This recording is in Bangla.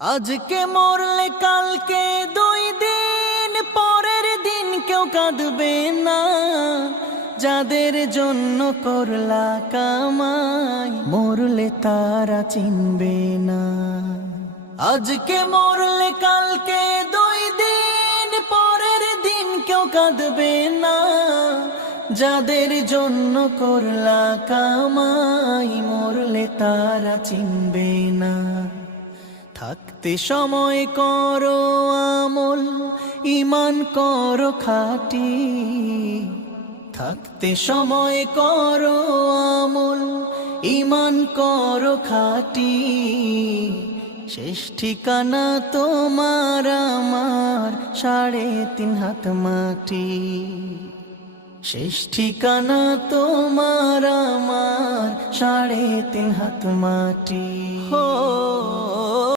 আজকে মরলে কালকে 2 দিন পরের দিন কেউ কাঁদবে না। যাদের জন্য করলা কামাই মরলে তারা চিনবে না। আজকে মরলে কালকে 2 দিন পরের দিন কেউ কাঁদবে না। যাদের জন্য করলা কামাই মরলে তারা চিনবে না। থাকতে সময় করো আমল, ঈমান করো খাঁটি। থাকতে সময় করো আমল, ঈমান করো খাঁটি। শেষ ঠিকানা তোমার আমার 3.5 হাত মাটি। শেষ ঠিকানা তোমার আমার 3.5 হাত মাটি।